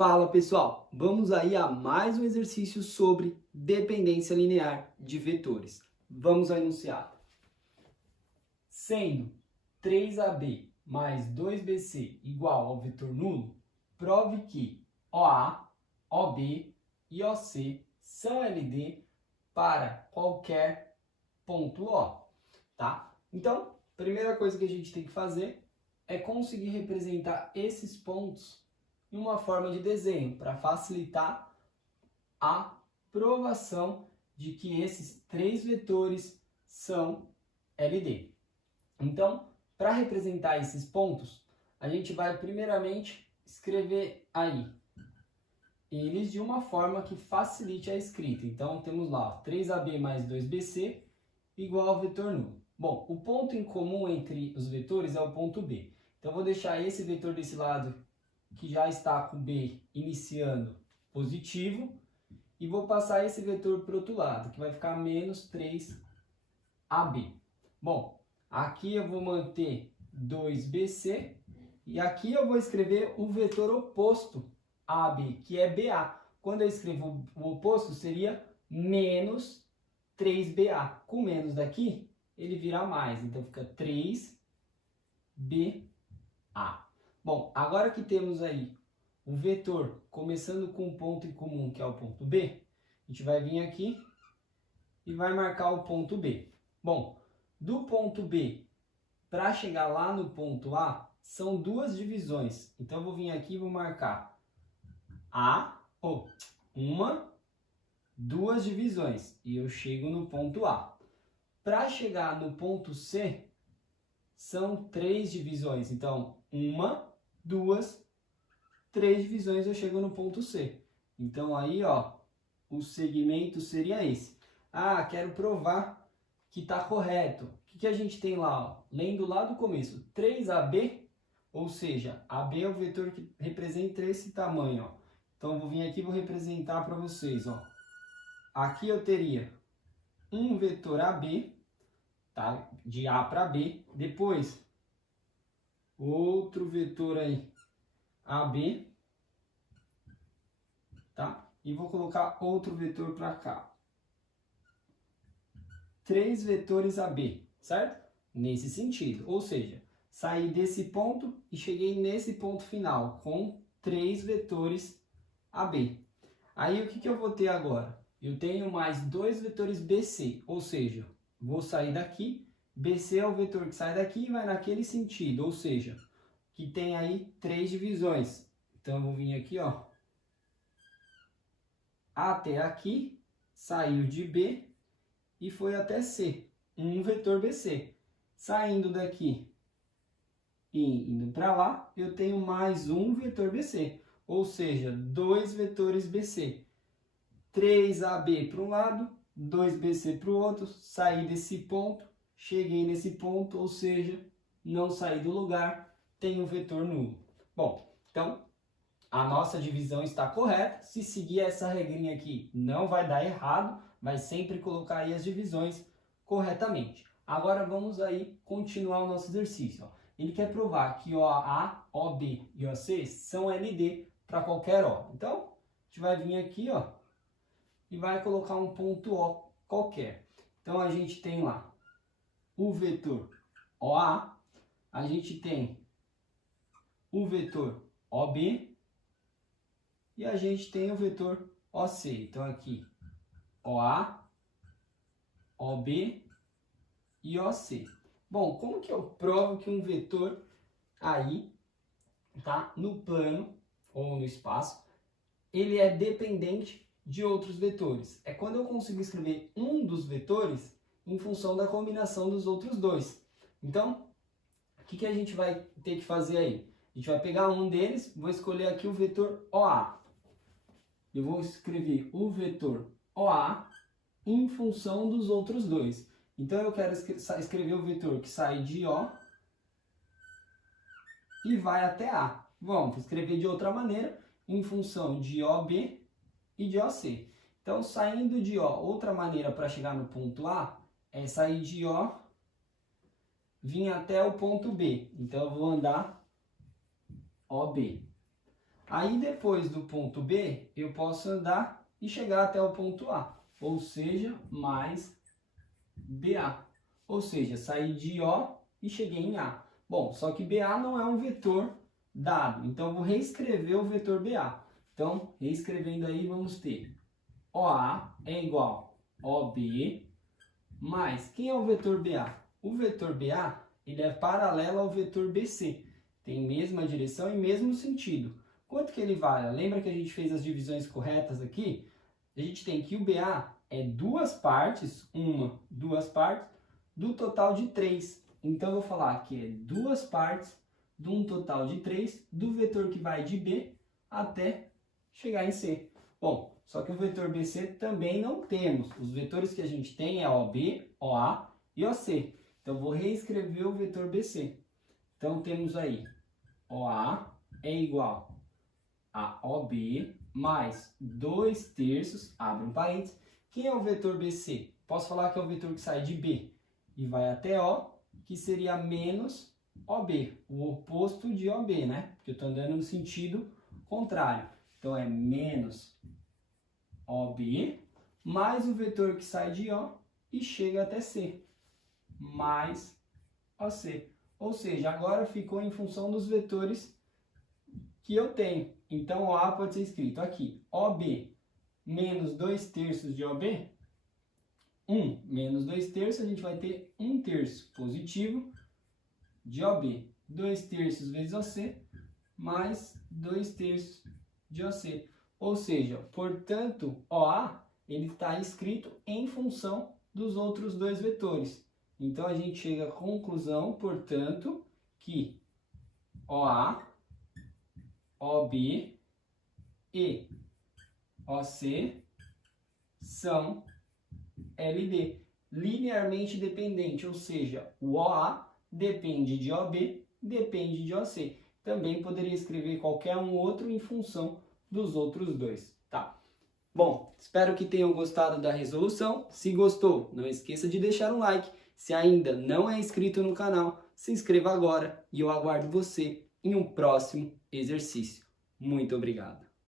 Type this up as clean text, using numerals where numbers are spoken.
Fala pessoal, vamos aí a mais um exercício sobre dependência linear de vetores. Vamos ao enunciado. Sendo 3AB mais 2BC igual ao vetor nulo, prove que OA, OB e OC são LD para qualquer ponto O, tá? Então, a primeira coisa que a gente tem que fazer é conseguir representar esses pontos em uma forma de desenho, para facilitar a provação de que esses três vetores são LD. Então, para representar esses pontos, a gente vai primeiramente escrever aí eles de uma forma que facilite a escrita. Então, temos lá ó, 3AB mais 2BC igual ao vetor nulo. Bom, o ponto em comum entre os vetores é o ponto B. Então, eu vou deixar esse vetor desse lado que já está com B iniciando positivo, e vou passar esse vetor para o outro lado, que vai ficar menos 3AB. Bom, aqui eu vou manter 2BC, e aqui eu vou escrever o vetor oposto a AB, que é BA. Quando eu escrevo o oposto, seria menos 3BA. Com menos daqui, ele vira mais, então fica 3BA. Bom, agora que temos aí o vetor começando com um ponto em comum, que é o ponto B, a gente vai vir aqui e vai marcar o ponto B. Bom, do ponto B para chegar lá no ponto A, são duas divisões. Então, eu vou vir aqui e vou marcar duas divisões, e eu chego no ponto A. Para chegar no ponto C, são três divisões. Então, duas, três divisões eu chego no ponto C. Então aí, ó, o segmento seria esse. Ah, quero provar que está correto. O que a gente tem lá? Ó? Lendo lá do começo, 3AB, ou seja, AB é o vetor que representa esse tamanho. Ó. Então eu vou vir aqui e vou representar para vocês. Ó. Aqui eu teria um vetor AB, tá? De A para B. Depois, outro vetor aí, AB, tá? E vou colocar outro vetor para cá. Três vetores AB, certo? Nesse sentido, ou seja, saí desse ponto e cheguei nesse ponto final com três vetores AB. Aí o que eu vou ter agora? Eu tenho mais dois vetores BC, ou seja, vou sair daqui, BC é o vetor que sai daqui e vai naquele sentido, ou seja, que tem aí três divisões. Então eu vou vir aqui, ó, até aqui, saiu de B e foi até C, um vetor BC. Saindo daqui e indo para lá, eu tenho mais um vetor BC, ou seja, dois vetores BC. 3AB para um lado, 2BC para o outro, saí desse ponto, cheguei nesse ponto, ou seja, não saí do lugar, tem um vetor nulo. Bom, então a nossa divisão está correta. Se seguir essa regrinha aqui, não vai dar errado, vai sempre colocar aí as divisões corretamente. Agora vamos aí continuar o nosso exercício. Ó. Ele quer provar que OA, OB e OC são LD para qualquer O. Então, a gente vai vir aqui, ó, e vai colocar um ponto O qualquer. Então, a gente tem lá o vetor OA, a gente tem o vetor OB, e a gente tem o vetor OC. Então, aqui, OA, OB e OC. Bom, como que eu provo que um vetor aí, tá, no plano ou no espaço, ele é dependente de outros vetores? É quando eu consigo escrever um dos vetores em função da combinação dos outros dois. Então, o que a gente vai ter que fazer aí? A gente vai pegar um deles, vou escolher aqui o vetor OA. Eu vou escrever o vetor OA em função dos outros dois. Então, eu quero escrever o vetor que sai de O e vai até A. Vamos escrever de outra maneira, em função de OB e de OC. Então, saindo de O, outra maneira para chegar no ponto A é sair de O, vir até o ponto B. Então, eu vou andar OB. Aí depois do ponto B, eu posso andar e chegar até o ponto A, ou seja, mais BA. Ou seja, saí de O e cheguei em A. Bom, só que BA não é um vetor dado, então eu vou reescrever o vetor BA. Então, reescrevendo aí, vamos ter OA é igual a OB mais, quem é o vetor BA? O vetor BA, ele é paralelo ao vetor BC, tem mesma direção e mesmo sentido. Quanto que ele vale? Lembra que a gente fez as divisões corretas aqui? A gente tem que o BA é duas partes do total de 3. Então, eu vou falar que é duas partes de um total de 3 do vetor que vai de B até chegar em C. Bom, só que o vetor BC também não temos. Os vetores que a gente tem é OB, OA e OC. Então, vou reescrever o vetor BC. Então, temos aí OA é igual a OB mais 2/3, abre um parênteses. Quem é o vetor BC? Posso falar que é o vetor que sai de B e vai até O, que seria menos OB, o oposto de OB, né? Porque eu estou andando no sentido contrário. Então, é menos OB mais o vetor que sai de O e chega até C, mais OC. Ou seja, agora ficou em função dos vetores que eu tenho. Então, OA pode ser escrito aqui, OB menos 2/3 de OB, 1 menos 2/3, a gente vai ter 1/3 positivo de OB. 2/3 vezes OC, mais 2/3 de OC. Ou seja, portanto, OA ele está escrito em função dos outros dois vetores. Então, a gente chega à conclusão, portanto, que OA, OB e OC são LD, linearmente dependente, ou seja, o OA depende de OB, depende de OC. Também poderia escrever qualquer um outro em função dos outros dois, tá? Bom, espero que tenham gostado da resolução. Se gostou, não esqueça de deixar um like. Se ainda não é inscrito no canal, se inscreva agora e eu aguardo você em um próximo exercício. Muito obrigado!